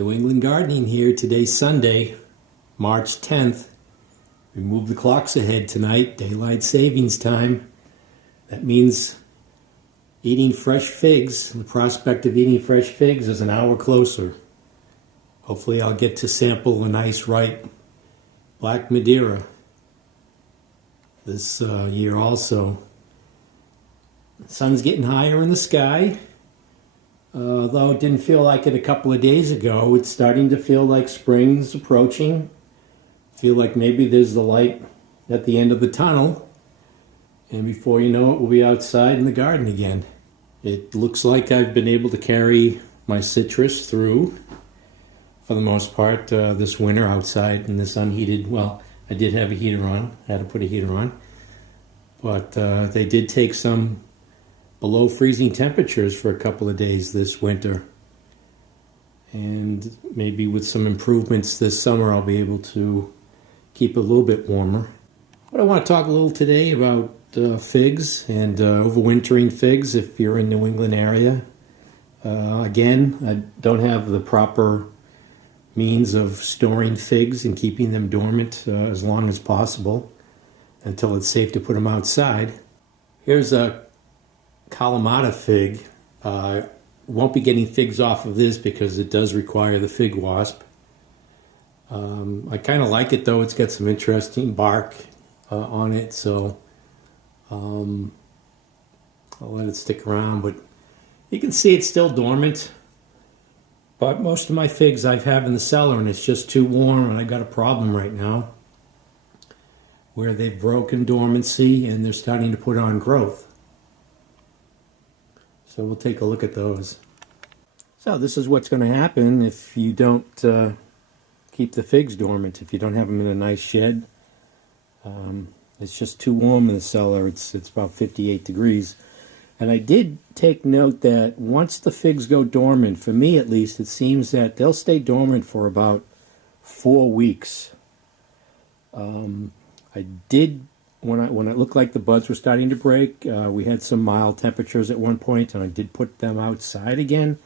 New England Gardening here. Today's Sunday, March 10th. We moved the clocks ahead tonight, daylight savings time. That means eating fresh figs. The prospect of eating fresh figs is an hour closer. Hopefully I'll get to sample a nice ripe black Madeira this year also. The sun's getting higher in the sky. Though it didn't feel like it a couple of days ago, it's starting to feel like spring's approaching. Feel like maybe there's the light at the end of the tunnel. And before you know it, we'll be outside in the garden again. It looks like I've been able to carry my citrus through, for the most part, this winter outside in this unheated, well, I did have a heater on, had to put a heater on. But they did take some below freezing temperatures for a couple of days this winter. And maybe with some improvements this summer, I'll be able to keep it a little bit warmer. But I want to talk a little today about figs and overwintering figs if you're in New England area. Again, I don't have the proper means of storing figs and keeping them dormant as long as possible until it's safe to put them outside. Here's a Kalamata fig. Won't be getting figs off of this because it does require the fig wasp. I kind of like it though. It's got some interesting bark on it, so I'll let it stick around. But you can see it's still dormant. But most of my figs I have in the cellar, and it's just too warm, and I got a problem right now where they've broken dormancy and they're starting to put on growth. So we'll take a look at those. So this is what's going to happen if you don't keep the figs dormant, if you don't have them in a nice shed. It's just too warm in the cellar. It's about 58 degrees. And I did take note that once the figs go dormant, for me at least, it seems that they'll stay dormant for about 4 weeks. I did, when it looked like the buds were starting to break, we had some mild temperatures at one point, and I did put them outside again.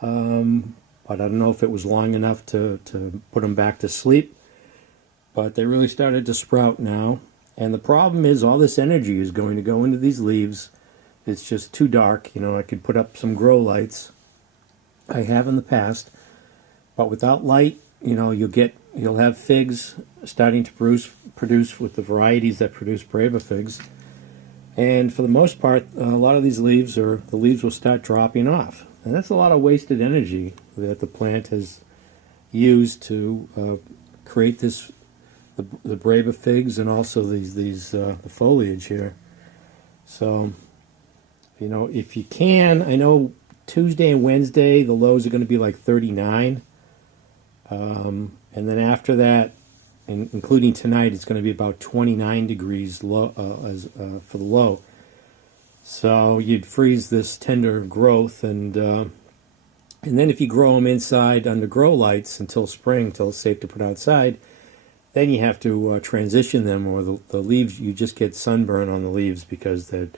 But I don't know if it was long enough to put them back to sleep. But they really started to sprout now. And the problem is all this energy is going to go into these leaves. It's just too dark. You know, I could put up some grow lights. I have in the past. But without light, you know, you'll have figs starting to produce with the varieties that produce Brava figs. And for the most part, a lot of these the leaves will start dropping off. And that's a lot of wasted energy that the plant has used to create the Brava figs and also the foliage here. So, you know, if you can, I know Tuesday and Wednesday the lows are going to be like 39. And then after that, including tonight, it's going to be about 29 degrees low, for the low. So you'd freeze this tender growth, and then if you grow them inside under grow lights until spring, until it's safe to put outside, then you have to transition them, or the leaves, you just get sunburn on the leaves because they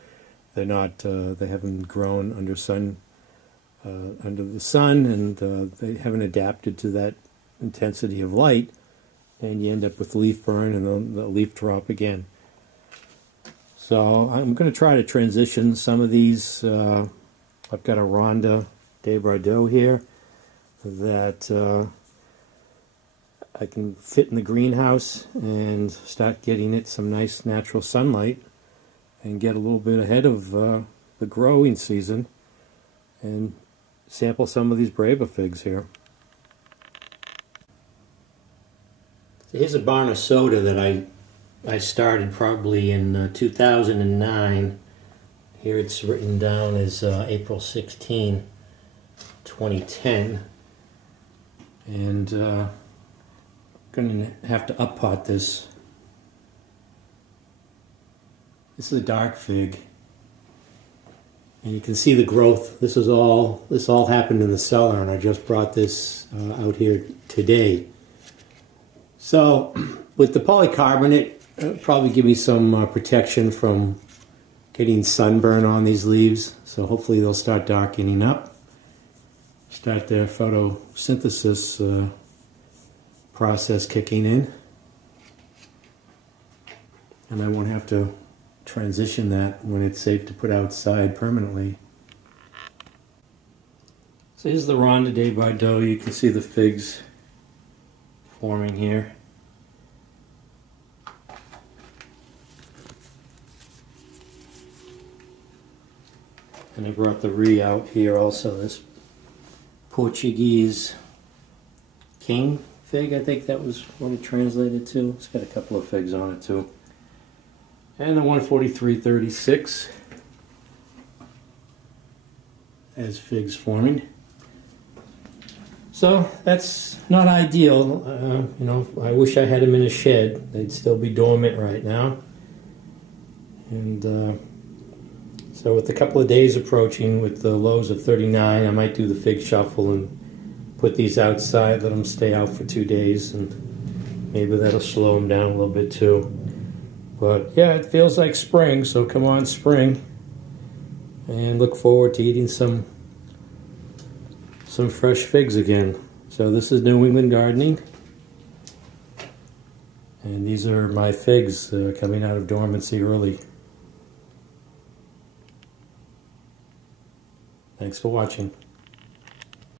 haven't grown under the sun, and they haven't adapted to that intensity of light, and you end up with leaf burn and the leaf drop again. So I'm going to try to transition some of these. I've got a Ronda de Bordeaux here that I can fit in the greenhouse and start getting it some nice natural sunlight and get a little bit ahead of the growing season and sample some of these Brava figs here. Here's a barn of soda that I started probably in 2009. Here it's written down as April 16, 2010. And I'm going to have to uppot this. This is a dark fig. And you can see the growth. This all happened in the cellar, and I just brought this out here today. So with the polycarbonate, it'll probably give me some protection from getting sunburn on these leaves. So hopefully they'll start darkening up. start their photosynthesis process kicking in. And I won't have to transition that when it's safe to put outside permanently. So here's the Ronde de Bordeaux. You can see the figs forming here. And I brought the Ree out here also, this Portuguese king fig, I think that was what it translated to. It's got a couple of figs on it too. And the 14336 as figs forming. So that's not ideal. You know, I wish I had them in a shed. They'd still be dormant right now. And so with a couple of days approaching with the lows of 39, I might do the fig shuffle and put these outside, let them stay out for 2 days, and maybe that'll slow them down a little bit too. But yeah, it feels like spring, so come on spring. And look forward to eating some fresh figs again. So this is New England Gardening. And these are my figs coming out of dormancy early. Thanks for watching.